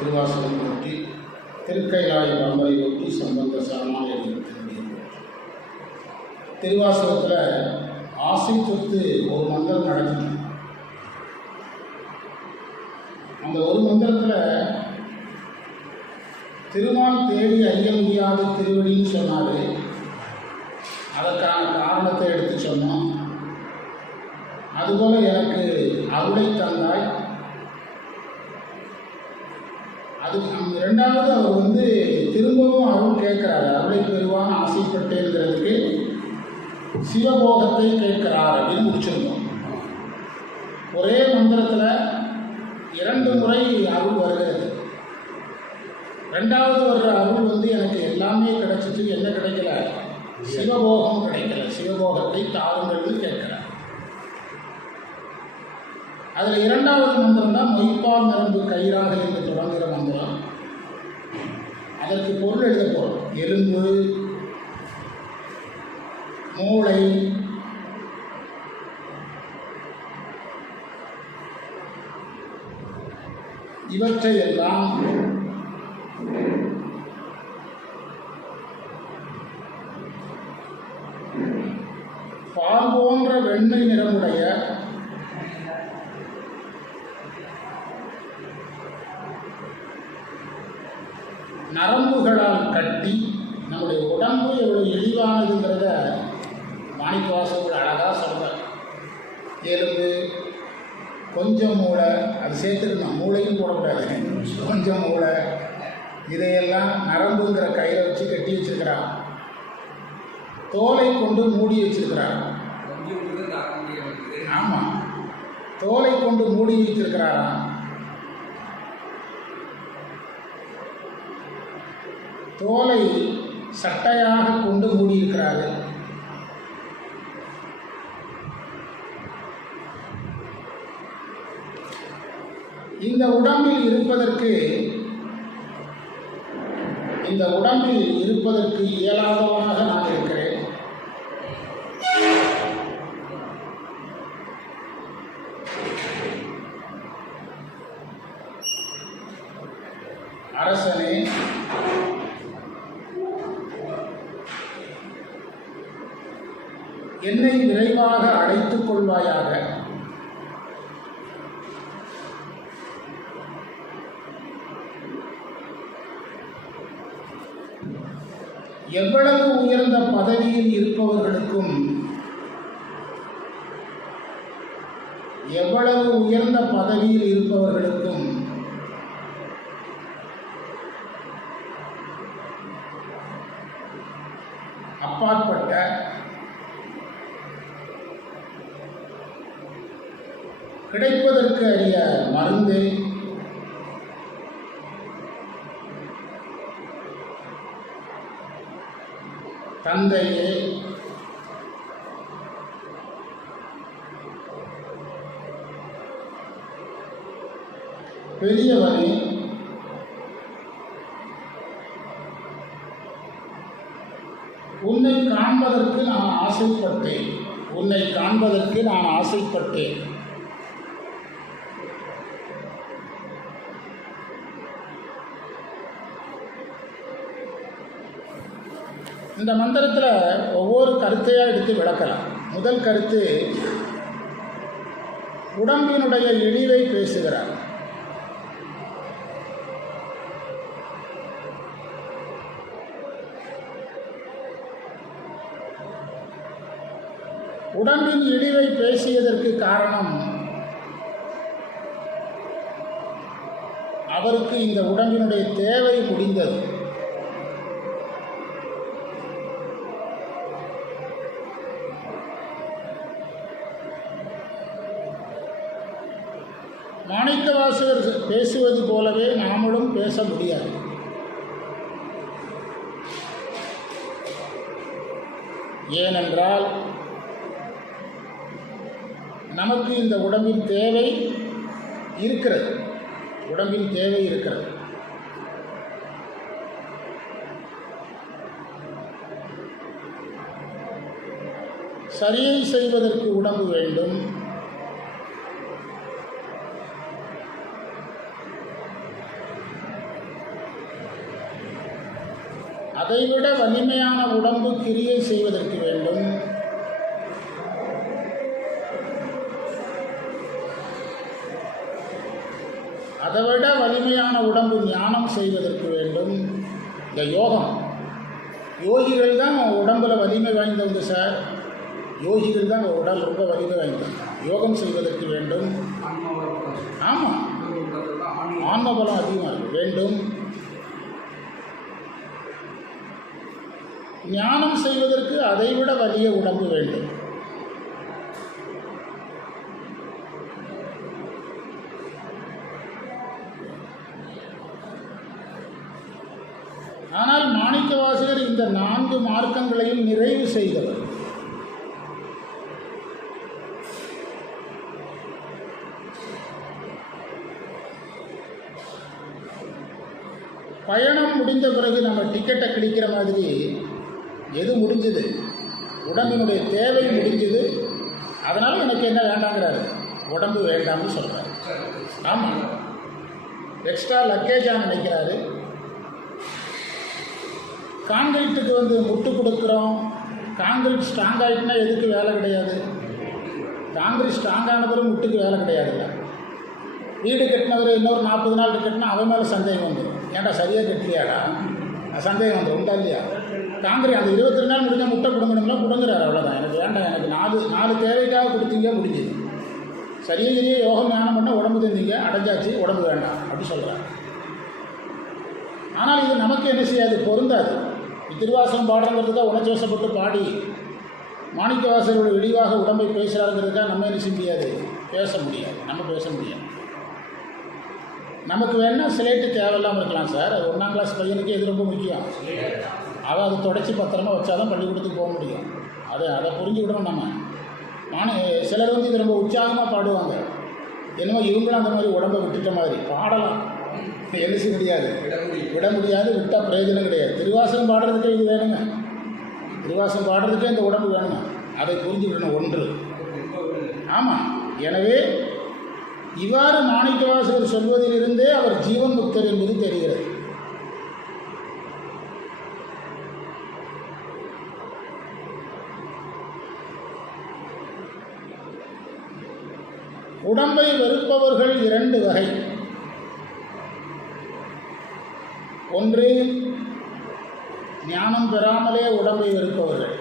திருவாசகம் போற்றி, திருக்கைலாய பாம்பரை ஒட்டி சம்பந்த சரணாலய திருவாசகத்தில் ஆசை தொத்து ஒரு மந்திரம் நடக்குது. அந்த ஒரு மந்திரத்தில் திருமால் தேடி அறிய முடியாத திருவடின்னு சொன்னார். அதற்கான காரணத்தை எடுத்து சொன்னோம். அதுபோல் எனக்கு அருளை தந்தாய். அது ரெண்டாவது அவர் திரும்பவும் அருள் கேட்கிறார். அருளை பெறுவான்னு ஆசைப்பட்டேங்கிறதுக்கு சிவபோகத்தை கேட்கிறார் அப்படின்னு முடிச்சிருந்தோம். ஒரே மந்திரத்தில் 2 முறை அருள் வருகிறது. ரெண்டாவது வர்ற அருள் எனக்கு எல்லாமே கிடைச்சிட்டு என்ன கிடைக்கல? சிவபோகம் கிடைக்கல. சிவபோகத்தை தாருங்கள்னு கேட்கிறார். அதில் 2வது மந்திரம் தான் மொய்ப்பால் நரம்பு கயிறாக என்று தொடங்குகிற மந்திரம். அதற்கு பொருள் எழுத போகிறோம். எலும்பு, மூளை, இவற்றையெல்லாம் பால் போன்ற வெண்மை நிறமுடைய நரம்புகளால் கட்டி நம்முடைய உடம்பு எவ்வளோ இழிவானதுங்கிறத மாணிக்கவாசகர் அழகாக சொல்கிறார். எலும்பு, கொஞ்சம் மூளை, அது சேர்த்துக்கணும், மூளையும் போடக்கூடாது, கொஞ்சம் மூளை, இதையெல்லாம் நரம்புங்கிற கையில் வச்சு கட்டி வச்சிருக்கிறான். தோலை கொண்டு மூடி வச்சிருக்கிறார். ஆமாம், தோலை கொண்டு மூடி வச்சிருக்கிறாராம். தோலை சட்டையாக கொண்டு மூடியிருக்கிறார்கள். இந்த உடம்பில் இருப்பதற்கு இயலாதவனாக நான் இருக்கிறேன். அரசனே, என்னை விரைவாக அழைத்துக் கொள்வாயாக. எவ்வளவு உயர்ந்த பதவியில் இருப்பவர்களுக்கும் அப்பாற்பட்ட கிடைப்பதற்கு அரிய மருந்து தந்தையே, பெரியவனே, உன்னை காண்பதற்கு நான் ஆசைப்பட்டேன். இந்த மந்திரத்தில் ஒவ்வொரு கருத்தையாக எடுத்து விளக்கலாம். முதல் கருத்து, உடம்பினுடைய இழிவை பேசுகிறார். உடம்பின் இழிவை பேசியதற்கு காரணம், அவருக்கு இந்த உடம்பினுடைய தேவை முடிந்தது. மாணிக்கவாசகர் பேசுவது போலவே நாமளும் பேச முடியாது. ஏனென்றால் நமக்கு இந்த உடம்பின் தேவை இருக்கிறது. சரியை செய்வதற்கு உடம்பு வேண்டும். அதைவிட வலிமையான உடம்பு கிரியை செய்வதற்கு வேண்டும். அதைவிட வலிமையான உடம்பு ஞானம் செய்வதற்கு வேண்டும். இந்த யோகம், யோகிகள் தான் உடம்புல வலிமை வாய்ந்தவங்க சார். யோகிகள் தான் உடல் ரொம்ப வலிமை வாய்ந்தது. யோகம் செய்வதற்கு வேண்டும். ஆமாம், ஆன்மபலம் அதிகமாக வேண்டும். ஞானம் செய்வதற்கு அதைவிட வலிய உடம்பு வேண்டும். ஆனால் மாணிக்கவாசகர் இந்த 4 மார்க்கங்களையும் நிறைவு செய்தவர். பயணம் முடிந்த பிறகு நம்ம டிக்கெட்டை கிழிக்கிற மாதிரி எது முடிஞ்சுது, உடம்பினுடைய தேவை முடிஞ்சுது, அதனால் எனக்கு என்ன வேண்டாங்கிறாரு, உடம்பு வேண்டாம்னு சொல்கிறார். ஆமாம், எக்ஸ்ட்ரா லக்கேஜாக நினைக்கிறாரு. கான்கிரீட்டுக்கு முட்டு கொடுக்குறோம். கான்கிரீட் ஸ்ட்ராங் ஆகிட்டுனா எதுக்கு வேலை கிடையாது. கான்கிரீட் ஸ்ட்ராங்கான பிறகு முட்டுக்கு வேலை கிடையாதுல்ல. வீடு கட்டினவர் இன்னொரு 40 நாள் கட்டினா அவன் மேலே சந்தேகம் வந்துடும். ஏன்டா சரியாக கட்டலையாடா, சந்தேகம் வந்துடும். உண்டா இல்லையா? காங்கிரீட் அந்த 22 நாள் முடிஞ்சால் முட்டை கொடுங்கணுங்களா, கொடுங்குறாரு. அவ்வளோதான், எனக்கு வேண்டாம், எனக்கு 4 தேவைக்காக கொடுத்தீங்க, முடிஞ்சுது. சரியாக யோகம் ஞானம் பண்ண உடம்பு தந்தீங்க, அடைஞ்சாச்சு, உடம்பு வேண்டாம் அப்படி சொல்கிறார். ஆனால் இது நமக்கு என்ன செய்யாது, பொருந்தாது. திருவாசகம் பாடுறதுக்காக உணர்ச்சி வசப்பட்டு பாடி மாணிக்கவாசகரோட இழிவாக உடம்பை பேசுகிறாருங்கிறதுக்காக நம்ம என்ன செய்ய முடியாது, பேச முடியாது. நம்ம பேச முடியாது. நமக்கு வேணால் ஸ்லேட்டு தேவையில்லாமல் இருக்கலாம் சார். அது 1ஆம் கிளாஸ் பையனுக்கு இது ரொம்ப முக்கியம். அவள் அதை தொடச்சி பத்திரமா வச்சாதான் பள்ளிக்கூடத்துக்கு போக முடியும். அதை புரிஞ்சுக்கிடணும் நம்ம. சிலர் இது ரொம்ப உற்சாகமாக பாடுவாங்க. என்னமோ இவங்களும் அந்த மாதிரி உடம்பை விட்டுட்ட மாதிரி பாடலாம். எழுசி முடியாது, விட முடியாது, விட்டால் பிரயோஜனம் கிடையாது. திருவாசகம் பாடுறதுக்கே இது வேணுங்க. திருவாசகம் பாடுறதுக்கே இந்த உடம்பு வேணுங்க. அதை புரிஞ்சுக்கிடணும் ஒன்று. ஆமாம், எனவே இவ்வாறு மாணிக்கவாசகர் சொல்வதிலிருந்தே அவர் ஜீவன் முக்தர் என்பது தெரிகிறது. உடம்பை வெறுப்பவர்கள் 2 வகை. ஒன்று, ஞானம் பெறாமலே உடம்பை வெறுப்பவர்கள்.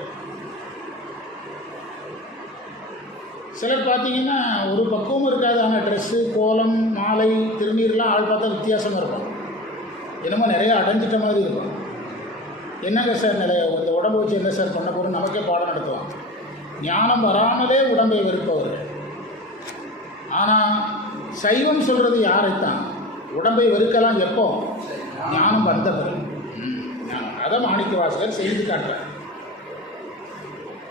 சிலர் பார்த்தீங்கன்னா ஒரு பக்குவம் இருக்காது. ஆனால் ட்ரெஸ்ஸு, கோலம், மாலை, திருநீர்லாம் ஆள் பார்த்தா வித்தியாசமாக இருக்கும். என்னமோ நிறையா அடைஞ்சிட்ட மாதிரி இருக்கும். என்னங்க சார் நிறைய இந்த உடம்பை வச்சு என்ன சார் பண்ண போகிறோம், நமக்கே பாடம் நடத்துவாங்க. ஞானம் வராமலே உடம்பை வெறுப்பவர்கள். ஆனால் சைவம் சொல்கிறது யாரைத்தான், உடம்பை வெறுக்கலாம் எப்போ, ஞானம் வந்தவர். அதை மாணிக்கவாசகர் செய்து காட்டுறார்.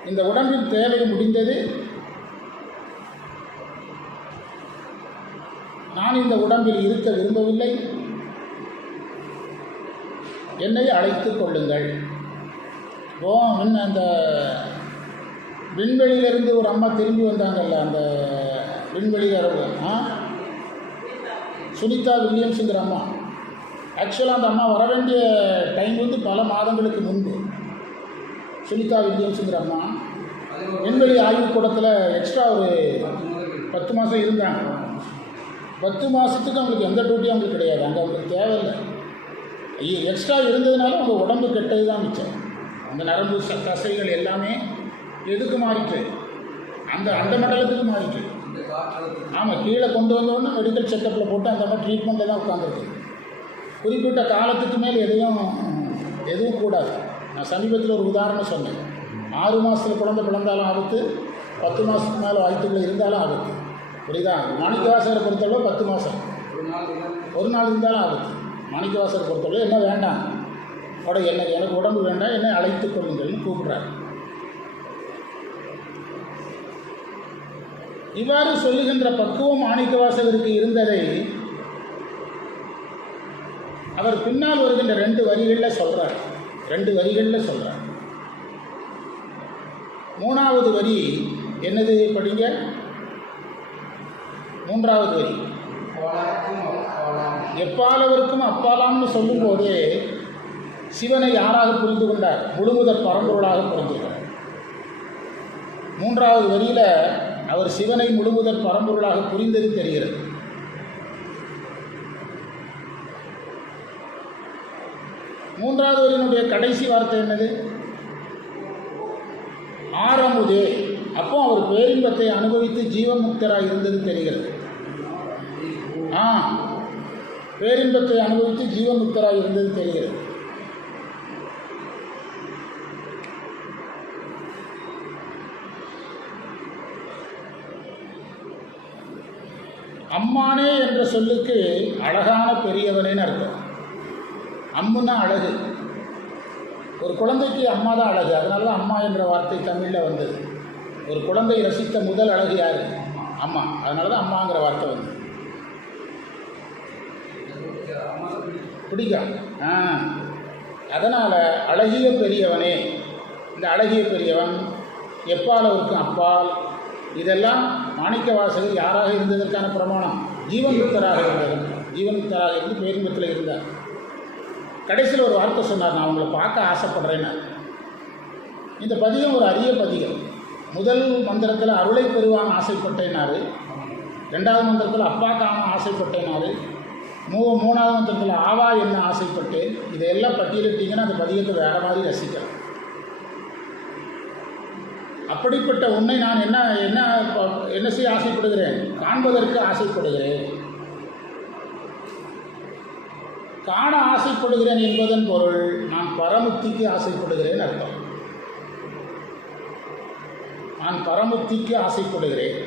இந்த உடம்பின் தேவை முடிந்தது, நான் இந்த உடம்பில் இருக்க விரும்பவில்லை, என்னை அழைத்துக் கொள்ளுங்கள். அந்த விண்வெளியிலிருந்து ஒரு அம்மா திரும்பி வந்தாங்கல்ல, அந்த விண்வெளியில் சுனிதா வில்லியம்ஸுங்கிற அம்மா. ஆக்சுவலாக அந்த அம்மா வர வேண்டிய டைம் பல மாதங்களுக்கு முன்பு. சுனிதா வில்லியம்ஸுங்கிற அம்மா விண்வெளி ஆய்வுக்கூடத்தில் எக்ஸ்ட்ரா ஒரு 10 மாதம் இருந்தாங்க. 10 மாதத்துக்கு அவங்களுக்கு எந்த டியூட்டியும் அவங்களுக்கு கிடையாது. அங்கே அவங்களுக்கு தேவையில்லை. எக்ஸ்ட்ரா இருந்ததுனால அவங்க உடம்பு கெட்டது தான் மிச்சம். அந்த நரம்பு தசைகள் எல்லாமே எதுக்கு மாறிட்டு, அந்த மண்டலத்துக்கு மாறிட்டு. ஆமாம், கீழே கொண்டு வந்தோடனே மெடிக்கல் செக்கப்பில் போட்டு அந்த மாதிரி ட்ரீட்மெண்ட்டில் தான் உட்காந்துருக்கு. குறிப்பிட்ட காலத்துக்கு மேல் எதுவும் கூடாது. நான் சமீபத்தில் ஒரு உதாரணம் சொன்னேன். 6 மாதத்தில் குழந்தை பிறந்தாலும் ஆபத்து, 10 மாதத்துக்கு மேலே வாய்ப்புகள் இருந்தாலும் ஆபத்து. புரியுதா? மாணிக்கவாசகரை பொறுத்தளவு 10 மாதம், ஒரு நாள் இருந்தாலும் ஆபத்து. மாணிக்கவாசகரை பொறுத்தளவு என்ன வேண்டாம், எனக்கு உடம்பு வேண்டாம், என்னை அழைத்துக் கொள்ளுங்கள்னு கூப்பிட்றாரு. இவ்வாறு சொல்லுகின்ற பக்குவம் மாணிக்கவாசகருக்கு இருந்ததை அவர் பின்னால் வருகின்ற 2 வரிகளில் சொல்கிறார். 2 வரிகளில் சொல்கிறார். 3வது வரி என்னது படிங்க. 3வது வரி எப்பாலவருக்கும் அப்பாலாம்னு சொல்லும்போதே சிவனை யாராக புரிந்து கொண்டார்? முழுமுதற் பரம்பொருளாக புரிந்துள்ளார். 3வது வரியில் அவர் சிவனை முழுமுதற் பரம்பொருளாக புரிந்தது தெரிகிறது. 3வது வரியினுடைய கடைசி வார்த்தை என்னது? ஆரமுதே. அப்போ அவர் பேரின்பத்தை அனுபவித்து ஜீவமுக்தராக இருந்தது தெரிகிறது. பேரின்பத்தை அனுபவித்து ஜீவமுக்தராக இருந்தது தெரிகிறது. அம்மானே என்ற சொல்லுக்கு அழகான பெரியவனேன்னு அர்த்தம். அம்முன்னா அழகு. ஒரு குழந்தைக்கு அம்மா தான் அழகு. அதனால தான் அம்மா என்ற வார்த்தை தமிழில் வந்தது. ஒரு குழந்தை ரசித்த முதல் அழகு யார்? அம்மா. அதனால தான் அம்மாங்கிற வார்த்தை வந்தது. பிடிக்கும். அதனால் அழகிய பெரியவனே. இந்த அழகிய பெரியவன் எப்பால் அவருக்கு அப்பால். இதெல்லாம் மாணிக்க வாசகர் யாராக இருந்ததற்கான பிரமாணம்? ஜீவன்முக்தராக இருந்தவர். ஜீவன்முக்தராக இருந்து பேரின்பத்தில் இருந்தார். கடைசியில் ஒரு வார்த்தை சொன்னார், நான் உங்களை பார்க்க ஆசைப்படுறேன்னு. இந்த பதிகம் ஒரு அரிய பதிகம். முதல் மந்திரத்தில் அருளை பெறுவான் ஆசைப்பட்டேனாரு. 2வது மந்திரத்தில் அப்பா காண ஆசைப்பட்டேனாரு. 3வது மந்திரத்தில் ஆவா என்ன ஆசைப்பட்டேன். இதையெல்லாம் பட்டியலிட்டிங்கன்னா அந்த பதிகத்தை வேறு மாதிரி ரசிக்கலாம். அப்படிப்பட்ட உன்னை நான் என்ன என்ன என்ன செய்ய ஆசைப்படுகிறேன்? காண்பதற்கு ஆசைப்படுகிறேன். காண ஆசைப்படுகிறேன் என்பதன் பொருள் நான் பரமுக்திக்கு ஆசைப்படுகிறேன் அர்த்தம். நான் பரமுக்திக்கு ஆசைப்படுகிறேன்.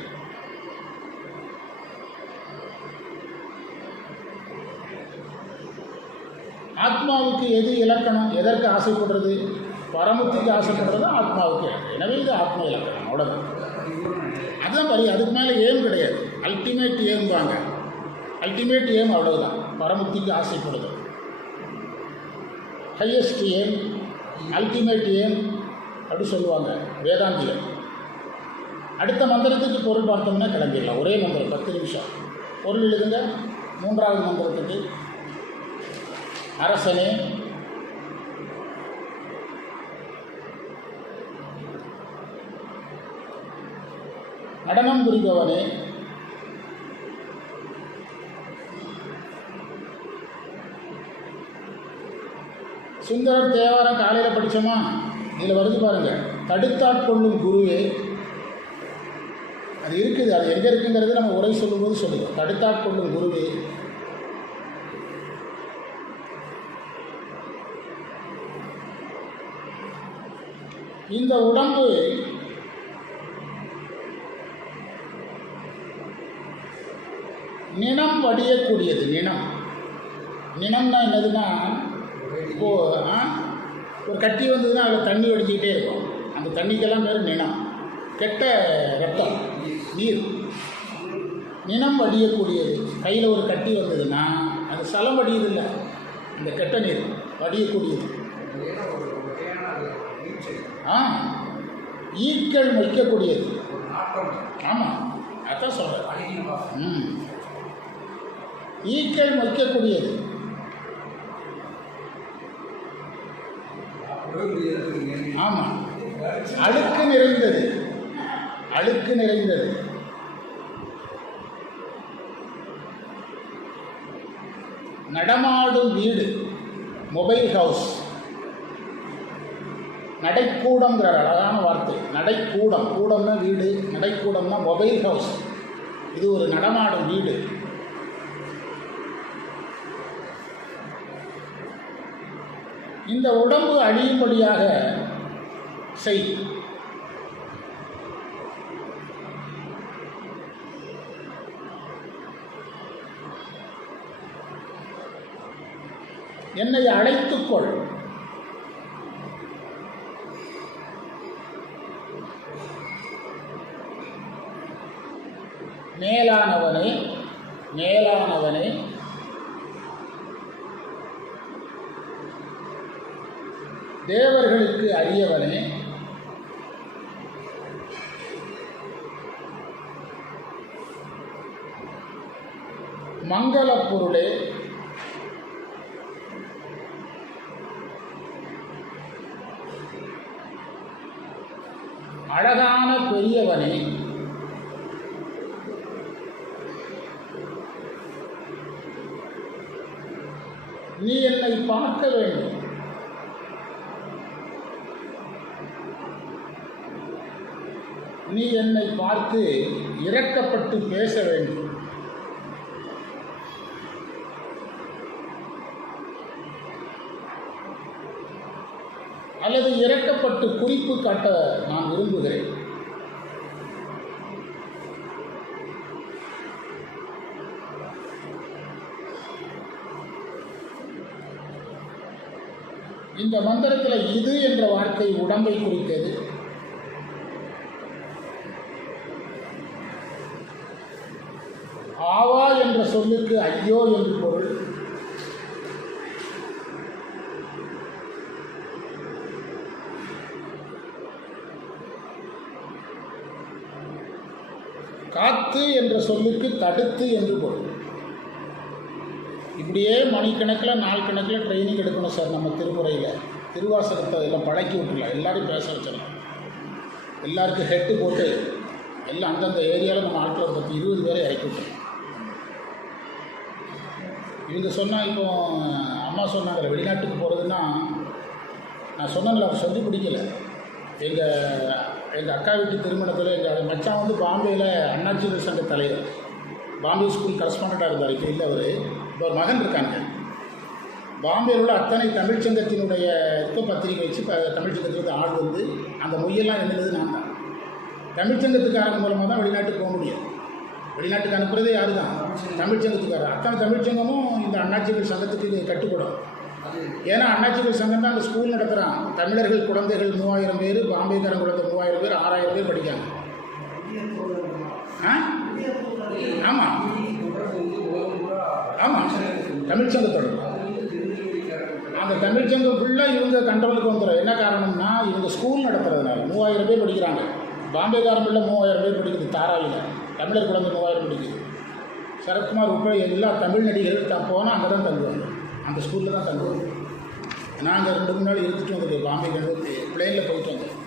ஆத்மாவுக்கு எது இலக்கணம்? எதற்கு ஆசைப்படுறது? பரமுக்திக்கு ஆசைப்படுறது ஆத்மாவுக்கு இலக்கணம். எனவே இது ஆத்மா இலக்கணம். அவ்வளோதான். அதுதான் வரி. அதுக்கு மேலே ஏம் கிடையாது. அல்டிமேட் ஏம்பாங்க. அல்டிமேட் ஏம் அவ்வளவுதான். பரமுக்திக்கு ஆசைப்படுது. ஹையஸ்ட் ஏம், அல்டிமேட் ஏம் அப்படி சொல்லுவாங்க வேதாந்திகள். அடுத்த மந்திரத்துக்கு பொருள் பார்த்தோம்னா கிளம்பிடலாம். ஒரே மந்திரம் 10 நிமிஷம். பொருள் எழுதுங்க. 3வது மந்திரத்துக்கு அரசனே, நடனம் புரிபவனே, சுந்தரர் தேவாரம் காலையில் படித்தோமா? இதில் வருது பாருங்கள், தடுத்தாட்கொள்ளும் குருவே. அது இருக்குது. அது எங்கே இருக்குங்கிறது நம்ம உரை சொல்லும்போது சொல்லுவோம். தடுத்தாட்கொள்ளும் குருவே, இந்த உடம்பு நினம் வடியக்கூடியது. நினம்னா என்னதுன்னா, ஒரு கட்டி வந்ததுன்னா அதில் தண்ணி வடிச்சிக்கிட்டே இருக்கும். அந்த தண்ணிக்கெல்லாம் பேர் நினம். கெட்ட ரத்தம், நீர். நினம் வடியக்கூடியது. கையில் ஒரு கட்டி வந்ததுன்னா அது சலம் வடியதில்லை, அந்த கெட்ட நீர் வடியக்கூடியது. ஈக்கள் வைக்கக்கூடியது. ஆமாம், அதான் சொல்கிறேன். ஈக்கள் வைக்கக்கூடியது. ஆமாம், அழுக்கு நிறைந்தது. அழுக்கு நிறைந்தது. நடமாடும் வீடு, மொபைல் ஹவுஸ். நடைக்கூடம்ங்கிற அழகான வார்த்தை. நடைக்கூடம். கூடம்னா வீடு, நடைக்கூடம்னா மொபைல் ஹவுஸ். இது ஒரு நடமாடும் வீடு. இந்த உடம்பு அழியும்படியாக செய். என்னை அழைத்துக்கொள். மேலானவனே, மேலானவனே, தேவர்களுக்கு அரியவனே, மங்களப் பொருளே, அழகான பெரியவனே, நீ என்னை பார்க்க வேண்டும். நீ என்னை பார்த்து இரக்கப்பட்டு பேச வேண்டும். அல்லது இரக்கப்பட்டு குறிப்பு காட்ட நான் விரும்புகிறேன். இந்த மந்திரத்தில் இது என்ற வார்த்தை உடம்பை குறித்தது. ஆவா என்ற சொல்லுக்கு ஐயோ என்று பொருள். காத்து என்ற சொல்லுக்கு தடுத்து என்று பொருள். இப்படியே மணிக்கணக்கில் நாள் கணக்கில் ட்ரைனிங் எடுக்கணும் சார். நம்ம திருமுறையில் திருவாசகத்தை எல்லாம் பழக்கி விட்டுலாம், எல்லோரும் பேச வச்சிடலாம். எல்லாருக்கும் ஹெட்டு போட்டு எல்லாம் அந்தந்த ஏரியாவில் நம்ம ஆட்களை 10-20 பேரை இறக்கி விட்டுருவோம். இவங்க சொன்னால் இப்போ அம்மா சொன்னாங்க வெளிநாட்டுக்கு போகிறதுன்னா, நான் சொன்னேன்ல அவர் சொல்லி பிடிக்கல. எங்கள் அக்கா வீட்டு திருமணத்தில் எங்கள் மச்சான் வந்து பாம்பேயில் அண்ணாச்சிகள் சங்க தலைவர், பாம்பே ஸ்கூல் கரஸ்பாண்டாக இருந்தார். இப்போ இல்லை, அவர் இப்போ ஒரு மகன் இருக்காங்க. பாம்பேயில் உள்ள அத்தனை தமிழ்ச்சங்கத்தினுடைய பத்திரிக்கை வச்சு தமிழ்ச்சங்கத்துக்கு ஆள் வந்து அந்த மொழியெல்லாம் என்னது நான் தான். தமிழ்ச்சங்கத்துக்காரங்க மூலமாக தான் வெளிநாட்டுக்கு போக முடியும். வெளிநாட்டுக்கு அனுப்புறதே யார் தான்? தமிழ்ச்சங்கத்துக்காரர். அத்தனை தமிழ்ச்சங்கமும் இந்த அண்ணாச்சிகள் சங்கத்துக்கு கட்டுப்படும். ஏன்னா அண்ணாச்சிகள் சங்கம் தான் அந்த ஸ்கூல் நடத்துகிறான். தமிழர்கள் குழந்தைகள் 3000 பேர், பாம்பேக்காரன் குழந்தை 3000 பேர், 6000 பேர் படிக்காங்க. ஆமாம் ஆமாம், தமிழ்ச்சங்கத்தோட அந்த தமிழ்ச்சங்கம் ஃபுல்லாக இவங்க கண்ட்ரோலுக்கு வந்துடும். என்ன காரணம்னா இவங்க ஸ்கூல் நடத்துறதுனால 3000 பேர் படிக்கிறாங்க. பாம்பேக்காரன் பிள்ளை 3000 பேர் படிக்குது. தாராவியில் தமிழர் குழந்தை 3000 படிக்குது. சரத்குமார் உட்பட எல்லா தமிழ் நடிகர்கள் போனால் அங்கே தான் தங்குவாங்க, அந்த ஸ்கூலில் தான் தங்குவாங்க. நாங்கள் 2 நாள் இருந்துட்டு வந்துட்டு பாம்பேக்கு பிளேனில் போயிட்டு வந்தோம்.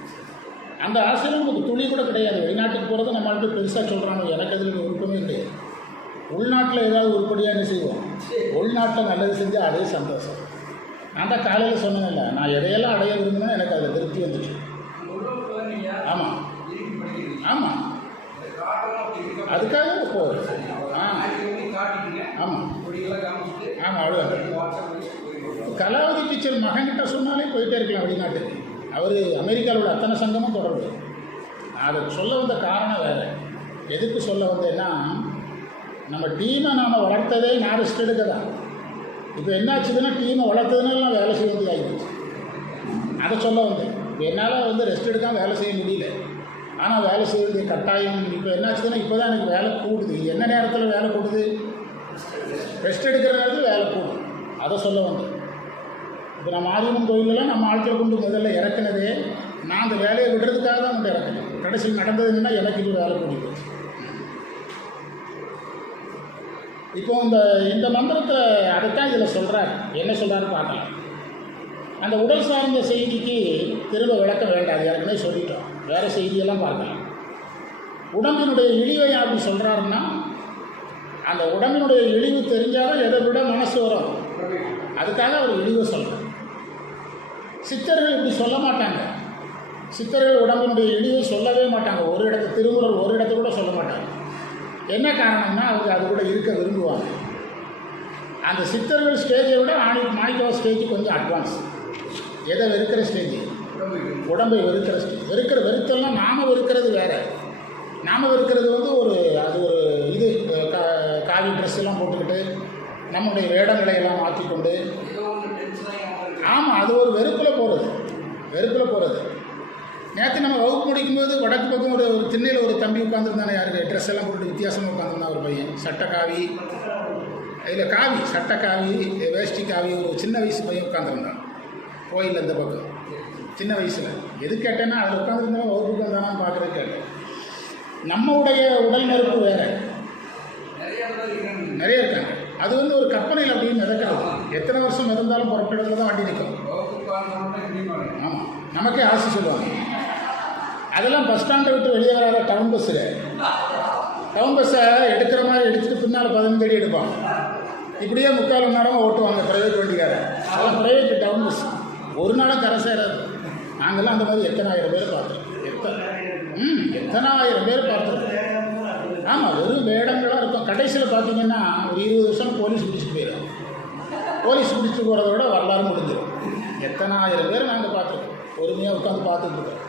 அந்த ஆசையில் நமக்கு துளி கூட கிடையாது. வெளிநாட்டுக்கு போகிறது நம்மள்கிட்ட பெருசாக சொல்கிறாங்க, எனக்கு அதில் விருப்பமே கிடையாது. உள்நாட்டில் ஏதாவது உருப்படியாக என்ன செய்வோம், உள்நாட்டில் நல்லது செஞ்சால் அதே சந்தோஷம். நான் தான் காலையில் சொன்னேன்ல, நான் எதையெல்லாம் அடைய விரும்பினா எனக்கு அதில் திருப்தி வந்துச்சு. ஆமாம் ஆமாம், அதுக்காக போகுது. ஆமாம் ஆமாம், அவ்வளோதான். கலாவதி டீச்சர் மகன்கிட்ட சொன்னாலே போயிட்டே இருக்கலாம் வெளிநாட்டுக்கு. அவர் அமெரிக்காவில் உள்ள அத்தனை சங்கமும் தொடர்பு. அதை சொல்ல வந்த காரணம் வேறு. எதுக்கு சொல்ல வந்தேன்னா, நம்ம டீமை நாம் வளர்த்ததே நான் ரெஸ்ட் எடுக்க தான். இப்போ என்னாச்சுதுன்னா டீமை வளர்த்ததுனால வேலை செய்ய வேண்டியது ஆகிடுச்சு. அதை சொல்ல வந்தேன். இப்போ என்னால் வந்து ரெஸ்ட் எடுக்காமல் வேலை செய்ய முடியல. ஆனால் வேலை செய்ய வேண்டிய கட்டாயம். இப்போ என்னாச்சுதுன்னா இப்போ தான் எனக்கு வேலை கூடுது. என்ன நேரத்தில் வேலை கூடுது? ரெஸ்ட் எடுக்கிற நேரத்தில் வேலை கூடும். அதை சொல்ல வந்தேன். இப்போ நம்ம ஆதிமன் கோயிலெலாம் நம்ம ஆட்களை கொண்டு முதல்ல இறக்குனதே நான் அந்த வேலையை விடுறதுக்காக தான் கொண்டு இறக்கணும். கடைசியில் நடந்ததுன்னா எனக்கு இது வேலை கூடி போச்சு. இப்போ இந்த மந்திரத்தை அதைத்தான் இதில் சொல்கிறார். என்ன சொல்கிறாரு பார்க்கலாம். அந்த உடல் சார்ந்த செய்திக்கு திரும்ப விளக்க வேண்டாது, ஏற்கனவே சொல்லிட்டோம். வேறு செய்தியெல்லாம் பார்க்கலாம். உடம்பினுடைய இழிவை அப்படி சொல்கிறாருன்னா, அந்த உடம்பினுடைய இழிவு தெரிஞ்சாலும் எதை விட மனசு வரும், அதுக்காக அவர் இழிவை சொல்கிறார். சித்தர்கள் இப்படி சொல்ல மாட்டாங்க. சித்தர்கள் உடம்பினுடைய இழிவை சொல்லவே மாட்டாங்க. ஒரு இடத்து திருமுறள் ஒரு இடத்த கூட சொல்ல மாட்டாங்க. என்ன காரணம்னா அவங்க அது கூட இருக்க விரும்புவாங்க. அந்த சித்தர்கள் ஸ்டேஜை விட மாணிக்கவா ஸ்டேஜ் கொஞ்சம் அட்வான்ஸ். எதை வெறுக்கிற ஸ்டேஜ்? உடம்பை வெறுக்கிற ஸ்டேஜ். வெறுத்தெல்லாம் நாம் வெறுக்கிறது வேறு. நாம் வெறுக்கிறது வந்து அது ஒரு இது காவி ட்ரெஸ் எல்லாம் போட்டுக்கிட்டு நம்முடைய வேடங்களை எல்லாம் மாற்றிக்கொண்டு, ஆமாம், அது ஒரு வெறுப்பில் போகிறது. நேற்று நம்ம வகுப்பு முடிக்கும்போது வடக்கு பக்கம் ஒரு திண்ணையில் ஒரு தம்பி உட்காந்துருந்தானே, யாருக்கு ட்ரெஸ் எல்லாம் போட்டு வித்தியாசமாக உட்காந்துருந்தான் ஒரு பையன். சட்டை காவி, இதில் காவி, சட்டை காவி, வேஷ்டி காவி, ஒரு சின்ன வயசு பையன் உட்காந்துருந்தான் கோயிலில் இந்த பக்கம். சின்ன வயசில் எது கேட்டேன்னா அதில் உட்காந்துருந்தாலும் வகுப்புக்கு வந்தானான்னு பார்க்குறது கேட்டேன். நம்முடைய உடல் நெருப்பு வேறு நிறைய இருக்காங்க. அது வந்து ஒரு கற்பனையில் அப்படின்னு மிதக்கிறது. எத்தனை வருஷம் மிதந்தாலும் புறப்படத்தில் தான் வண்டி நிற்கும். ஆமாம், நமக்கே ஆசை சொல்லுவாங்க. அதெல்லாம் பஸ் ஸ்டாண்டை விட்டு வெளியே வராத டவுன் பஸ்ஸில். டவுன் பஸ்ஸை எடுக்கிற மாதிரி எடுத்துகிட்டு பின்னால் 15 அடி எடுப்பான். இப்படியே 3/4 மணி நேரமாக ஓட்டுவாங்க ப்ரைவேட் வண்டிக்காரன். அதெல்லாம் ப்ரைவேட் டவுன் பஸ் ஒரு நாளும் கரை சேராது. நாங்கள்லாம் அந்த மாதிரி எத்தனை ஆயிரம் பேர் பார்த்துருக்கோம். எத்தனை ஆயிரம் பேர் பார்த்துருக்கோம். ஆமாம், வெறும் வேடங்களாக இருக்கும். கடைசியில் பார்த்தீங்கன்னா ஒரு 20 வருஷம் போலீஸ் பிடிச்சிட்டு போயிடும். போலீஸ் பிடிச்சிட்டு போகிறத விட வரலாறு முடிஞ்சிடும். எத்தனை ஆயிரம் பேர் நாங்கள் பார்த்துருக்கோம். பொறுமையாக உட்காந்து பார்த்துட்டு இருக்கோம்.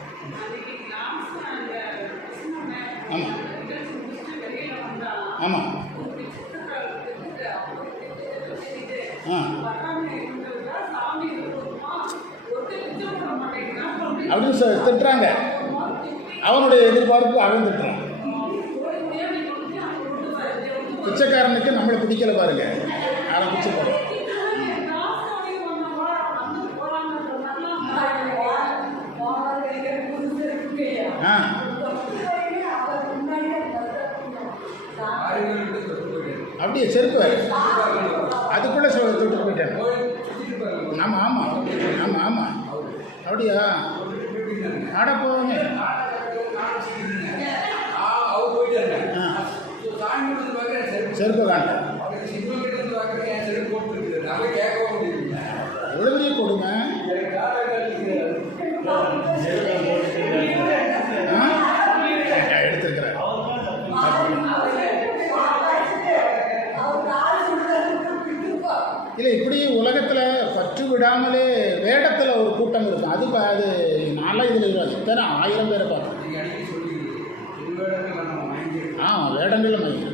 ஆமாம் ஆமாம் அப்படின்னு திட்டுறாங்க. அவனுடைய எதிர்பார்ப்பு அவன் திட்டுறான். பிச்சைக்காரனுக்கு நம்மளை பிடிக்கல பாருங்க, ஆரம்பிச்சு போகிறோம். அப்படியே செருக்குவார், அதுக்குள்ளே தொட்டு போயிட்டேன். ஆமாம் ஆமாம் ஆமாம் ஆமாம். அப்படியா? ஆட போவாங்க. செருப்பு வேண்டாம். எவ்வளோ பெரிய கொடுமை. எடுத்துருக்கிறேன். இல்லை, இப்படி உலகத்தில் பற்று விடாமலே வேடத்தில் ஒரு கூட்டம் இருக்கும். அது நான்லாம் இதில் எத்தனை 1000 பேரை பார்த்தேன். வேடங்களில் மயங்கி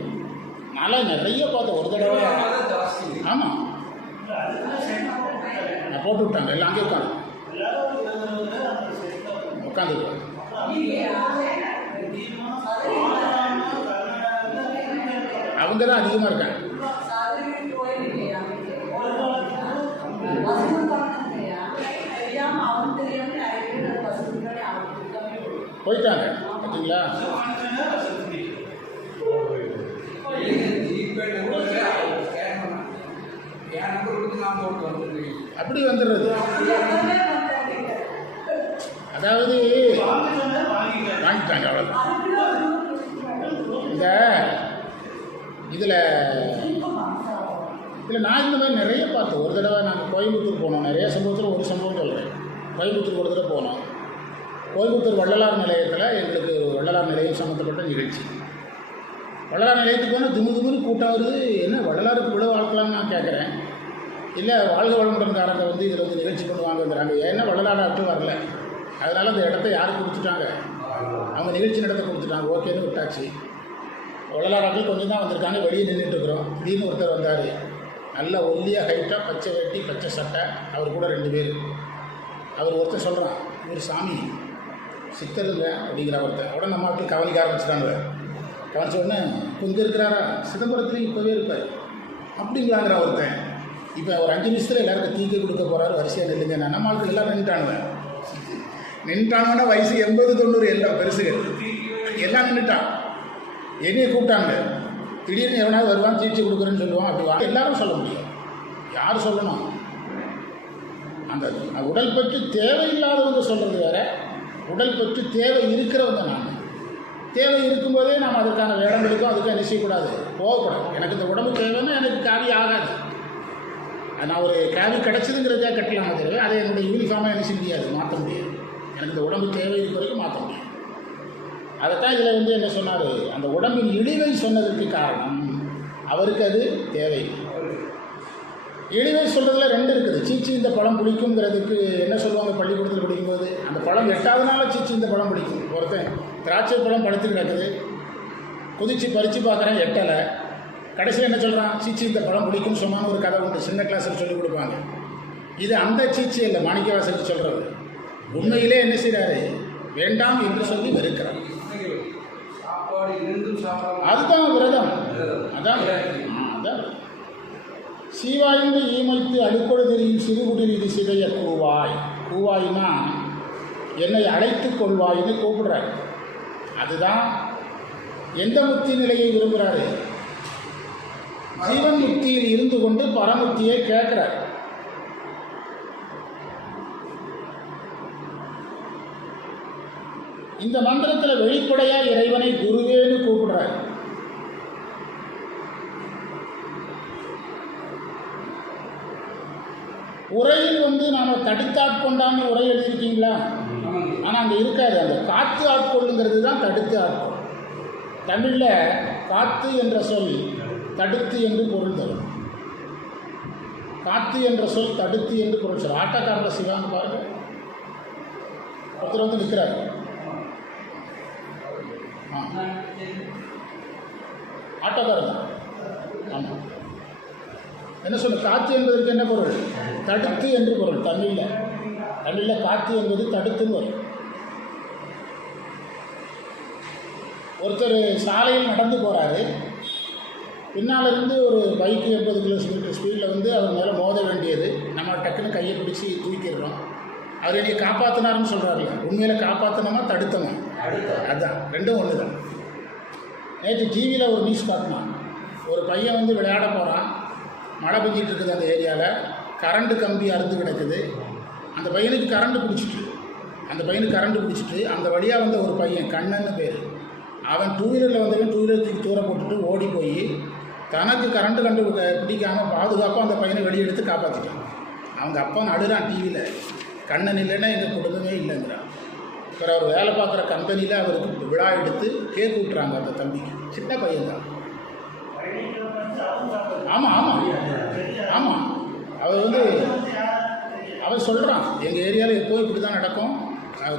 நான்லாம் நிறைய பார்த்தேன். ஒரு தடவை ஆமாம் நான் போட்டு விட்டாங்க. எல்லாம் அங்கே உட்காந்துருக்கேன். அவங்க தான் அதிகமாக இருக்காங்க. போயிட்டாங்க பார்த்தீங்களா? அப்படி வந்துடுறது. அதாவது வாங்கிட்டாங்க அவ்வளோ. இதில் நான் இந்த மாதிரி நிறைய பார்த்தேன். ஒரு தடவை நாங்கள் கோயம்புத்தூர் போனோம். நிறைய சம்பவத்தில் ஒரு சம்பவம் சொல்கிறேன். கோயம்புத்தூர் ஒரு தடவை போனோம். கோயம்புத்தூர் வள்ளலார் நிலையத்தில் எங்களுக்கு வள்ளலார் நிலையம் சம்மந்தப்பட்ட நிகழ்ச்சி. வள்ளலார் நிலையத்துக்கு போனால் துமுதுமுன்னு கூட்டம் வருது. என்ன வள்ளலாருக்கு விழா வளர்க்கலாம்னு நான் கேட்குறேன். இல்லை, வாழ்க வளமுடன்காரங்க இதில் நிகழ்ச்சி கொண்டு வாங்குறாங்க. ஏன்னா வள்ளலார் ஆட்டும் வரல, அதனால் அந்த இடத்த யாருக்கு கொடுத்துட்டாங்க? அவங்க நிகழ்ச்சி நடத்த கொடுத்துட்டாங்க. ஓகேன்னு விட்டாச்சு. வள்ளலார் ஆட்கள் கொஞ்சம் தான் வந்திருக்காங்க. வெளியே நின்றுட்டுருக்குறோம். திடீர்னு ஒருத்தர் வந்தார். நல்ல ஒல்லியாக ஹைட்டாக, பச்சை வேட்டி பச்சை சட்டை, அவர் கூட 2 பேர். அவர் ஒருத்தர் சொல்கிறான், இவர் சாமி சித்தருங்க அப்படிங்கிற ஒருத்தர். உடனே நம்ம ஆட்கள் கவனிக்க ஆரம்பிச்சிட்டாங்க. கவனிச்ச உடனே இங்கே இருக்கிறாரா? சிதம்பரத்துலேயும் இப்போவே இருப்பார் அப்படிங்களாங்கிற ஒருத்தன். இப்போ ஒரு 5 நிமிஷத்தில் எல்லாருக்கும் தீக்கை கொடுக்க போகிறாரு. வரிசையாக நில்லுங்க. நம்ம ஆட்கள் எல்லாம் நின்றுட்டாங்கன்னா வயசு 80-90 எல்லாம் பெருசுகள் எல்லாம் நின்றுட்டான். என்னையை கூப்பிட்டாங்க. திடீர்னு எவனாவது வருவான், தீட்சி கொடுக்குறேன்னு சொல்லுவான். அப்படி எல்லாரும் சொல்ல முடியும். யார் சொல்லணும்? அந்த உடல் பற்றி தேவையில்லாதவங்க சொல்கிறது வேறு, உடல் பற்றி தேவை இருக்கிறவங்க. நான் தேவை இருக்கும்போதே நாம் அதுக்கான வேடங்களுக்கும் அதுக்கும் என்ன செய்யக்கூடாது, போகக்கூடாது. எனக்கு இந்த உடம்பு தேவைன்னா எனக்கு காவி ஆகாது. நான் ஒரு காவி கிடச்சிதுங்கிறதே கட்டலாம் தவிர அதை என்னுடைய யூனிஃபார்மாக என்ன செய்ய முடியாது, மாற்ற முடியாது. எனக்கு இந்த உடம்பு தேவை இருக்க வரைக்கும் மாற்ற முடியாது. அதைத்தான் இதில் என்ன சொன்னார், அந்த உடம்பின் இழிவை சொன்னதற்கு காரணம் அவருக்கு அது தேவை. இழிவை சொல்கிறதுல 2 இருக்குது. சீச்சி இந்த பழம் பிடிக்குங்கிறதுக்கு என்ன சொல்லுவாங்க பள்ளிக்கூடத்தில் படிக்கும்போது, அந்த பழம் 8வது நாள் சீச்சி இந்த பழம் பிடிக்கும். ஒருத்தன் திராட்சை பழம் படுத்து கிடக்குது, குதித்து பறித்து பார்க்குறேன், எட்டலை. கடைசியில் என்ன சொல்கிறான், சீச்சி இந்த பழம் பிடிக்கும்னு சொன்னான்னு ஒரு கதை உண்டு. சின்ன கிளாஸில் சொல்லிக் கொடுப்பாங்க. இது அந்த சீச்சி இல்லை, மாணிக்கவாசலுக்கு சொல்கிறது. உண்மையிலே என்ன செய்கிறாரு, வேண்டாம் என்று சொல்லி வெறுக்கிறார். அதுதான் விரதம். அதான் அதான் சீவாய்ந்து ஈமைத்து அழுக்கொடு தெரியும் சிறுகுடில் இது சிதைய கூவாய். கூவாய்னா என்னை அழைத்து கொள்வாய்ன்னு கூப்பிடுறாரு. அதுதான் எந்த முக்தி நிலையை விரும்புகிறாரு? ஜீவன் முக்தியில் இருந்து கொண்டு பரமுக்தியை கேட்கிறார். இந்த மந்திரத்தில் வெளிப்படையாக இறைவனை குருவேன்னு கூப்பிடுறாரு. உரையில் நாம் தடுத்தாட்கொண்டான்னு உரை எழுதியிருக்கீங்களா? ஆனால் அங்கே இருக்காது. அந்த காத்து ஆட்கொள்ளுங்கிறது தான் தடுத்து ஆட்கொள். தமிழில் காத்து என்ற சொல் தடுத்து என்று பொருள் தரும். காத்து என்ற சொல் தடுத்து என்று பொருள் சொல். ஆட்டக்காரர் சிவான்னு பாருங்க, ஒருத்தர் நிற்கிறார். ஆட்டக்காரர் தான். ஆமாம். என்ன சொல்ல? காத்து என்பதற்கு என்ன பொருள்? தடுத்து என்று பொருள். தமிழில் காத்து என்பது தடுத்துன்னு வரும். ஒருத்தர் சாலையில் நடந்து போகிறாரு. பின்னால் இருந்து ஒரு பைக்கு 80 கிலோமீட்டர் ஸ்பீடில் அவர் மேலே மோத வேண்டியது. நம்ம டக்குன்னு கையை பிடிச்சி தூக்கிடுறோம். அவர் என்னை காப்பாற்றினாருன்னு சொல்கிறாருல்ல, உண்மையில் காப்பாற்றினோமா தடுத்தோமா? அதுதான், ரெண்டும் ஒன்று தான். நேற்று டிவியில் ஒரு நியூஸ் பார்க்கணும். ஒரு பையன் விளையாட போகிறான். மழை பெஞ்சிட்டு இருக்குது அந்த ஏரியாவில். கரண்ட்டு கம்பி அறுத்து கிடக்குது. அந்த பையனுக்கு கரண்ட்டு பிடிச்சிட்டு அந்த வழியாக ஒரு பையன், கண்ணன்னு பேர், அவன் 2 வீலரில் டூ வீலர் தூக்கி தூர போட்டுட்டு ஓடி போய் தனக்கு கரண்ட்டு பிடிக்காமல் பாதுகாப்பாக அந்த பையனை வெளியே எடுத்து காப்பாற்றிட்டான். அவங்க அப்பா அழுறான் டிவியில், கண்ணன் இல்லைன்னா எங்கள் குடும்பமே இல்லைங்கிறான். அப்புறம் அவர் வேலை பார்க்குற கம்பெனியில் அவருக்கு விழா எடுத்து கேக் விட்டுறாங்க அந்த தம்பிக்கு. சின்ன பையன்தான். ஆமாம். அவர் சொல்கிறான், எங்கள் ஏரியாவில் எப்போவும் இப்படி தான் நடக்கும்,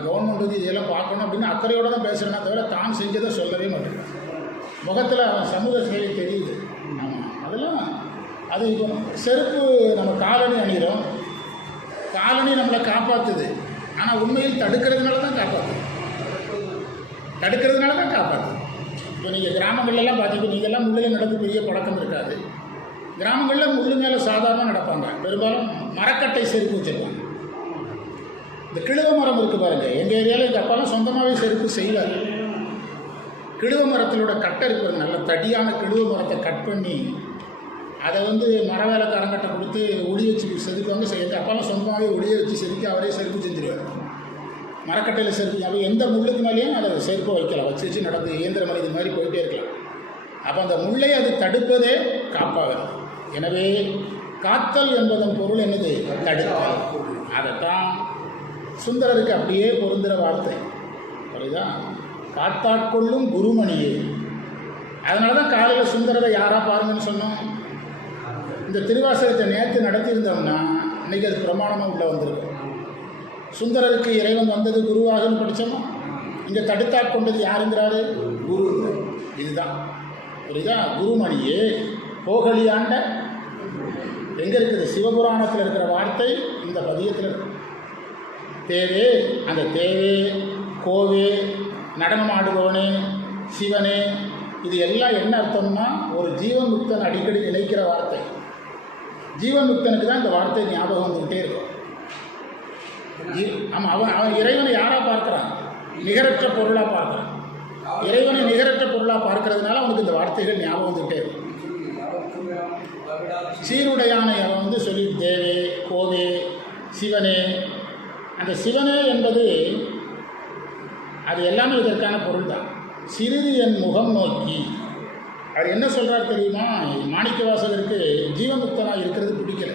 கவர்மெண்ட் இதெல்லாம் பார்க்கணும் அப்படின்னு அக்கறையோடு தான் பேசுகிறேன்னா தவிர தான் செஞ்சதை சொல்லவே மாட்டேன். முகத்தில் அவன் சமூக சேவை தெரியுது. ஆமாம், அதெல்லாம் அது. இப்போ செருப்பு நம்ம காலணி அணிகிறோம். காலணி நம்மளை காப்பாற்றுது. ஆனால் உண்மையில் தடுக்கிறதுனால தான் காப்பாற்றுது. இப்போ நீங்கள் கிராமங்கள்லாம் பார்த்தீங்கன்னா, நீங்கள்லாம் முள்ளில் நடந்து பெரிய பழக்கம் இருக்காது. கிராமங்களில் முள்ளு மேலே சாதாரணமாக நடப்பாங்க. பெரும்பாலும் மரக்கட்டை செருப்பு வச்சுருப்பாங்க. இந்த கிழுவ மரம் இருக்குது பாருங்கள். எங்கள் ஏரியாவில் எங்கள் அப்பாலாம் சொந்தமாகவே செருப்பு செய்வார். கிழுவ மரத்திலோட கட்டை இருக்கிறது, நல்ல தடியான கிழுவ மரத்தை கட் பண்ணி அதை மர வேலைக்காரங்கிட்ட கொடுத்து ஒளி வச்சு செதுக்குவாங்க. எங்கள் அப்பாலாம் சொந்தமாகவே ஒளியை வச்சு செதுக்கி அவரே செருப்பு செஞ்சுருவார். மரக்கட்டையில் செருப்பு, அப்போ எந்த முள்ளுக்கு மேலேயும் அதை செருப்பை வைக்கலாம். வச்சு நடந்து இயந்திர மனிதன் மாதிரி போயிட்டே இருக்கலாம். அப்போ அந்த முள்ளை அது தடுப்பதே காப்பாகிறது. எனவே காத்தல் என்பதன் பொருள் என்னது? தடுத்தல். அதைத்தான் சுந்தரருக்கு அப்படியே பொருந்துகிற வார்த்தை. புரியுதா? காத்தாட்கொள்ளும் குருமணியே. அதனால தான் காலையில் சுந்தரரை யாராக பாருங்கன்னு சொன்னோம். இந்த திருவாசகத்தை நேற்று நடத்தியிருந்தோம்னா இன்றைக்கி அது பிரமாணமாக உள்ள வந்திருக்கும். சுந்தரருக்கு இறைவன் வந்தது குருவாகன்னு படித்தோமா? இங்கே தடுத்தாட்கொண்டது யாருங்கிறாரு? குரு. இதுதான், புரியுதா? குருமணியே போகலியாண்ட எங்கே இருக்குது? சிவபுராணத்தில் இருக்கிற வார்த்தை இந்த பதியத்தில் இருக்கு. தேவே, அந்த தேவே, கோவே, நடனம் ஆடுபவனே, சிவனே, இது எல்லாம் என்ன அர்த்தம்னா ஒரு ஜீவன்முக்தன் அடிக்கடி நிலைக்கிற வார்த்தை. ஜீவன்முக்தனுக்கு தான் இந்த வார்த்தை ஞாபகம் வந்துக்கிட்டே இருக்கும். ஆமாம், அவன் இறைவனை யாராக பார்க்குறான்? நிகரற்ற பொருளாக பார்க்குறான். இறைவனை நிகரற்ற பொருளாக பார்க்கறதுனால அவனுக்கு இந்த வார்த்தைகள் ஞாபகம் வந்துகிட்டே இருக்கும். சீருடையானை அவன் சொல்லி தேவே, கோவே, சிவனே. அந்த சிவனே என்பது அது எல்லாமே இதற்கான பொருள் தான். சிறிது என் முகம் நோக்கி அவர் என்ன சொல்கிறார் தெரியுமா? மாணிக்கவாசகருக்கு ஜீவமுக்தனாக இருக்கிறது பிடிக்கல.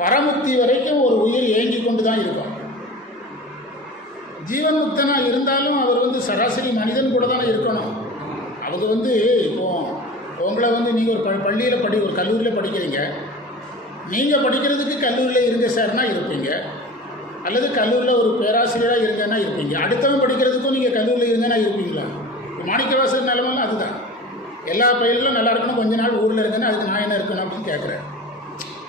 பரமுக்தி வரைக்கும் ஒரு உயிர் ஏங்கி கொண்டு தான் இருக்கும். ஜீவன் முக்தனாக இருந்தாலும் அவர் சராசரி மனிதன் கூட தானே இருக்கணும். அவங்க இப்போது உங்களை நீங்கள் ஒரு பள்ளியில் ஒரு கல்லூரியில் படிக்கிறீங்க. நீங்கள் படிக்கிறதுக்கு கல்லூரியில் இருங்க சார்னா இருப்பீங்க, அல்லது கல்லூரியில் ஒரு பேராசிரியராக இருங்கன்னா இருப்பீங்க. அடுத்தவன் படிக்கிறதுக்கும் நீங்கள் கல்லூரியில் இருங்கன்னா இருப்பீங்களா? மாணிக்கவாசகர் நிலமெல்லாம் அதுதான். எல்லா பயிலும் நல்லா இருக்கணும், கொஞ்ச நாள் ஊரில் இருங்கன்னா அதுக்கு நான் என்ன இருக்கணும் அப்படின்னு கேட்குறேன்.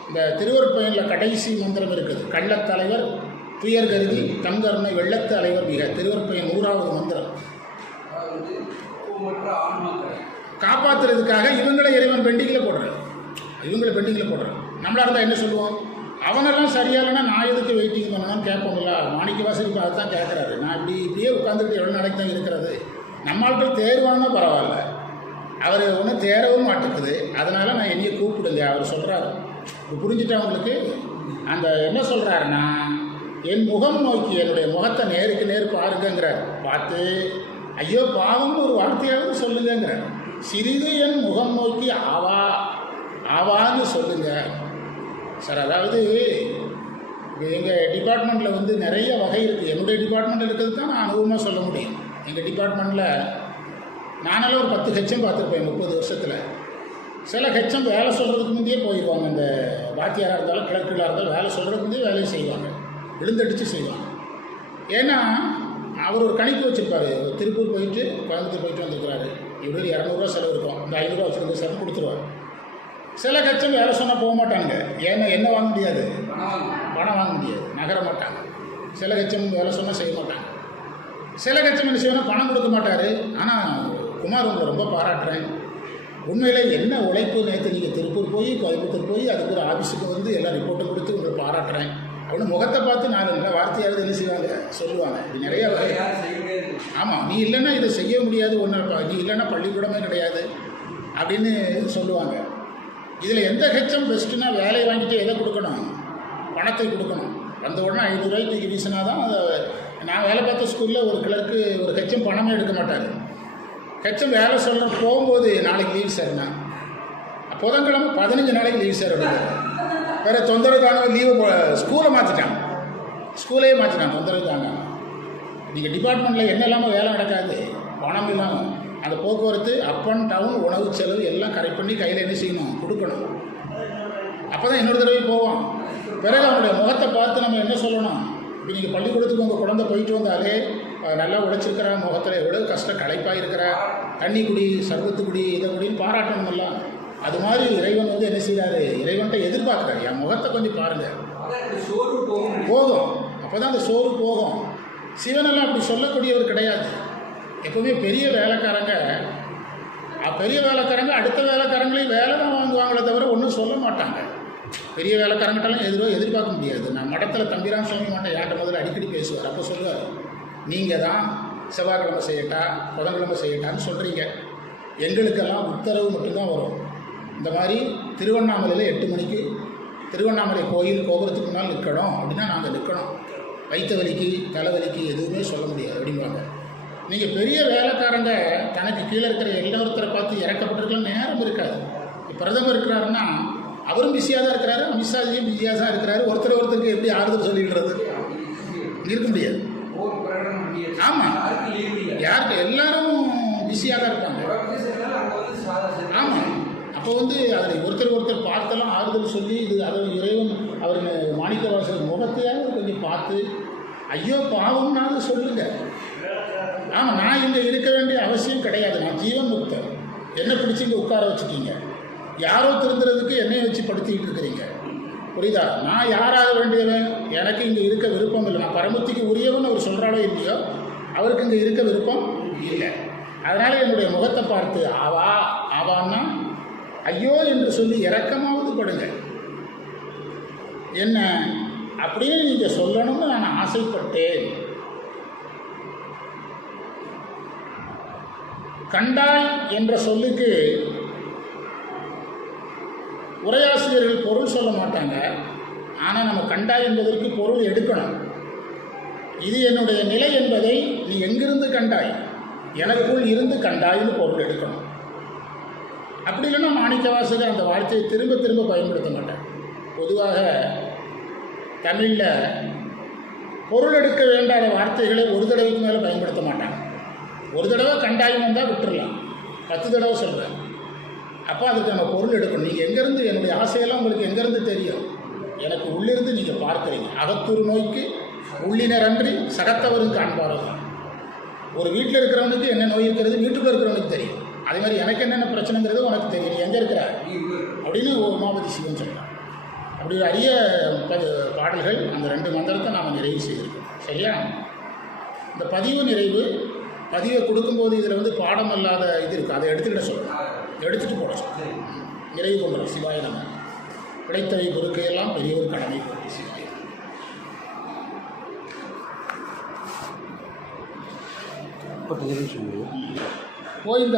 இந்த திருவருட்பயனில் கடைசி மந்திரம் இருக்குது. கள்ளத்தலைவர் துயர் கருதி தங்கருணை வெள்ளத்து அலைவர் மிக. திருவருட்பயன் 100வது மந்திரம். காப்பாற்றுறதுக்காக இவங்களை இறைவன் பெண்டிங்கில் போடுறான். நம்மளாக இருந்தால் என்ன சொல்லுவோம்? அவனெல்லாம் சரியாகலன்னா நான் எதுக்கு வெயிட்டிங் பண்ணணும்னு கேட்போம்ல. மாணிக்கவாசகர் இப்போ அதுதான் கேட்குறாரு. நான் இப்படியே உட்காந்துக்கிட்டு எவ்வளோ நாளைக்கு தான் இருக்கிறது? நம்ம ஆட்கள் தேர்வானா பரவாயில்ல, அவர் ஒன்றும் தேரவும் மாட்டேங்குது. அதனால் நான் என்னையை கூப்பிடுங்க அவர் சொல்கிறாரு. இப்போ புரிஞ்சுட்டு அவங்களுக்கு அந்த என்ன சொல்கிறாருன்னா, என் முகம் நோக்கி என்னுடைய முகத்தை நேருக்கு நேர் பாருங்கிறார். பார்த்து ஐயோ பாவம்னு ஒரு வார்த்தையாவது சொல்லுங்கிறார். சிறிது என் முகம் நோக்கி ஆவா ஆவான்னு சொல்லுங்க சார். அதாவது எங்கள் டிபார்ட்மெண்ட்டில் வந்து நிறைய வகை இருக்குது. என்னுடைய டிபார்ட்மெண்ட்டில் இருக்கிறது தான் நான் அனுபவமாக சொல்ல முடியும். எங்கள் டிபார்ட்மெண்ட்டில் நானெல்லாம் ஒரு 10 ஹெச்எம் பார்த்துருப்பேன் 30 வருஷத்தில். சில ஹெச்எம் வேலை சொல்கிறதுக்கு முந்தையே போயிடுவாங்க. இந்த வாத்தியாராக இருந்தாலும் கிளர்க்களாக இருந்தாலும் வேலை சொல்கிறதுக்கு முந்தையே வேலையை செய்வாங்க, விழுந்தடிச்சு செய்வாங்க. ஏன்னா அவர் ஒரு கணிப்பு வச்சுருப்பார். திருப்பூர் போயிட்டு கோயம்புத்தூர் போயிட்டு வந்திருக்கிறாரு, இவர் 200 செலவு இருக்கும், இந்த 500 வச்சுருந்த சார் கொடுத்துருவார். சில ஹெச்எம் வேலை சொன்னால் போக மாட்டாங்க. ஏன்னா என்ன வாங்க முடியாது, பணம் வாங்க முடியாது, நகர மாட்டாங்க. சில ஹெச்எம் வேலை சொன்னால் செய்ய மாட்டாங்க. சில ஹெச்எம் என்ன செய்யணும், பணம் கொடுக்க மாட்டார். ஆனால் குமார் உங்களை ரொம்ப பாராட்டுறேன், உண்மையிலே என்ன உழைப்பு. நேற்று நீங்கள் திருப்பூர் போய் கோயம்புத்தூர் போய் அதுக்கு ஒரு ஆஃபீஸுக்கு வந்து எல்லாம் ரிப்போர்ட்டை கொடுத்து உங்களை பாராட்டுறேன் அப்படின்னு முகத்தை பார்த்து 4 நல்ல வார்த்தையாவது என்ன செய்வாங்க, சொல்லுவாங்க. இது நிறைய ஆமாம், நீ இல்லைன்னா இதை செய்ய முடியாது, ஒன்று நீ இல்லைன்னா பள்ளிக்கூடமே கிடையாது அப்படின்னு சொல்லுவாங்க. இதில் எந்த ஹெச்எம் பெஸ்ட்டுன்னா வேலையை வாங்கிட்டு எதை கொடுக்கணும், பணத்தை கொடுக்கணும். வந்த உடனே 500 ரூபாய்க்கு தூக்கி வீசினா தான் அதை. நான் வேலை பார்த்த ஸ்கூலில் ஒரு கிளர்க்கு ஒரு ஹெச்எம் பணமே எடுக்க மாட்டார். ஹெச்எம் வேலை சொல்கிற போகும்போது நாளைக்கு லீவ் சார்ண்ணா, புதன்கிழமை 15 நாளைக்கு லீவ் சார் அப்படின்னு. வேறு தொந்தரவு தாங்க லீவை ஸ்கூலை மாற்றிட்டான், ஸ்கூலையே மாற்றிட்டான், தொந்தரவு தாங்க. நீங்கள் டிபார்ட்மெண்ட்டில் என்ன இல்லாமல் வேலை நடக்காது, பணம் இல்லாமல். அந்த போக்குவரத்து அப் அண்ட் டவுன் உணவு செலவு எல்லாம் கரெக்ட் பண்ணி கையில் என்ன செய்யணும், கொடுக்கணும். அப்போ தான் இன்னொரு தடவை போவோம். பிறகு அவனுடைய முகத்தை பார்த்து நம்ம என்ன சொல்லணும், இப்போ நீங்கள் பள்ளிக்கூடத்துக்கு உங்கள் குழந்தை போயிட்டு வந்தாலே நல்லா உழைச்சிருக்கிறா, முகத்தில் எவ்வளோ கஷ்டம் களைப்பாக இருக்கிறா, தண்ணி குடி, சர்வத்து குடி, இதை குடின்னு பாராட்டணும்ல. அது மாதிரி இறைவன் வந்து என்ன செய்கிறாரு, இறைவன்கிட்ட எதிர்பார்க்குறாரு, என் முகத்தை கொஞ்சம் பாருங்கள், போகும். அப்போ தான் அந்த சோறு போகும். சிவனெல்லாம் அப்படி சொல்லக்கூடியவர் கிடையாது. எப்போவுமே பெரிய வேலைக்காரங்க அடுத்த வேலைக்காரங்களையும் வேலை தான் வாங்குவாங்களே தவிர ஒன்றும் சொல்ல மாட்டாங்க. பெரிய வேலைக்காரங்கிட்டலாம் எதிர்பார்க்க முடியாது. நான் மடத்தில் தம்பிரான் சுவாமி மாட்டேன் யார்கிட்ட முதல்ல அடிக்கடி பேசுவார். அப்போ சொல்லுவார், நீங்கள் தான் செவ்வாய்க்கிழமை செய்யட்டா புதன்கிழமை செய்யட்டான்னு சொல்கிறீங்க, எங்களுக்கெல்லாம் உத்தரவு மட்டும்தான் வரும். இந்த மாதிரி திருவண்ணாமலையில் 8 மணிக்கு திருவண்ணாமலை கோயில் கோபுரத்துக்கு முன்னால் நிற்கணும் அப்படின்னா நாங்கள் நிற்கணும். வயிற்று வலிக்கு தலைவலிக்கு எதுவுமே சொல்ல முடியாது அப்படிம்பாங்க. நீங்கள் பெரிய வேலைக்காரங்க தனக்கு கீழே இருக்கிற எல்லாத்தரை பார்த்து இறக்கப்பட்டிருக்கலாம் நேரம் இருக்காது. பிரதமர் இருக்கிறாருன்னா அவரும் பிஸியாக தான் இருக்கிறாரு, அமித்ஷாஜியும் பிஸியாக தான் இருக்கிறாரு. ஒருத்தருக்கு எப்படி ஆறுதல் சொல்லிடுறது, இருக்க முடியாது. ஆமாம், யாருக்கு எல்லாரும் பிஸியாக தான் இருப்பாங்க. ஆமாம், அப்போ வந்து அதை ஒருத்தர் பார்த்தெல்லாம் ஆறுதல் சொல்லி இது அதை இறைவன் அவர் மாணிக்கவாசகர் முகத்தையாவது கொஞ்சம் பார்த்து ஐயோ பாவம்னாவது சொல்லுங்கள். ஆமாம், நான் இங்கே இருக்க வேண்டிய அவசியம் கிடையாது, நான் ஜீவன் முக்தர். என்ன பிடிச்சி இங்கே உட்கார வச்சுட்டீங்க, யாரோ திருந்துறதுக்கு என்னையை வச்சு படுத்திக்கிட்டு இருக்கிறீங்க, புரியுதா? நான் யாராக வேண்டியவன், எனக்கு இங்கே இருக்க விருப்பம் இல்லை. நான் பரமத்திக்கு உரியவன் அவர் சொல்கிறாலோ இல்லையோ, அவருக்கு இங்கே இருக்க விருப்பம் இல்லை. அதனால் என்னுடைய முகத்தை பார்த்து ஆவான்னா ஐயோ என்று சொல்லி இறக்கமாவது படுங்க. என்ன அப்படின்னு நீங்கள் சொல்லணும்னு நான் ஆசைப்பட்டேன். கண்டாய் என்ற சொல்லுக்கு உரையாசிரியர்கள் பொருள் சொல்ல மாட்டாங்க. ஆனால் நம்ம கண்டாய் என்பதற்கு பொருள் எடுக்கணும். இது என்னுடைய நிலை என்பதை நீ எங்கிருந்து கண்டாய், எனக்குள் இருந்து கண்டாய்னு பொருள் எடுக்கணும். அப்படி இல்லைன்னா மாணிக்கவாசகர் அந்த வார்த்தையை திரும்ப திரும்ப பயன்படுத்த மாட்டார். பொதுவாக தமிழில் பொருள் எடுக்க வேண்டாத வார்த்தைகளை ஒரு தடவைக்கு மேலே பயன்படுத்த மாட்டாங்க. ஒரு தடவை கண்டாயம் வந்தால் விட்டுடலாம், 10 தடவை சொல்கிறேன். அப்போ அதுக்கு நம்ம பொருள் எடுக்கணும். நீங்கள் எங்கேருந்து, என்னுடைய ஆசையெல்லாம் உங்களுக்கு எங்கேருந்து தெரியும், எனக்கு உள்ளிருந்து நீங்கள் பார்க்குறீங்க. அகத்தூர் நோய்க்கு உள்ளினரன்றி சகத்தவரும் காண்பாரோ தான். ஒரு வீட்டில் இருக்கிறவனுக்கு என்ன நோய் இருக்கிறது வீட்டுக்குள்ளே இருக்கிறவனுக்கு தெரியும். அதே மாதிரி எனக்கு என்னென்ன பிரச்சனைங்கிறது உனக்கு தெரியும், நீ எங்கே இருக்கிற அப்படின்னு உமாபதி சிவன் சொல்கிறார். அப்படி ஒரு அரிய பாடல்கள். அந்த 2 மந்திரத்தை நாம் நிறைவு செய்திருக்கோம். சரியா? இந்த பதிவு நிறைவு, பதிவை கொடுக்கும்போது இதில் வந்து பாடம் அல்லாத இது இருக்குது, அதை எடுத்துக்கிட்ட சொல்லணும், எடுத்துகிட்டு போட சொல்லணும். நிறைவு கொண்டுறோம். சிவாய நம்ம பிழைத்தவை பொறுக்கையெல்லாம் பெரியவர் கடமை போட்டி. சிவாய போய் இந்த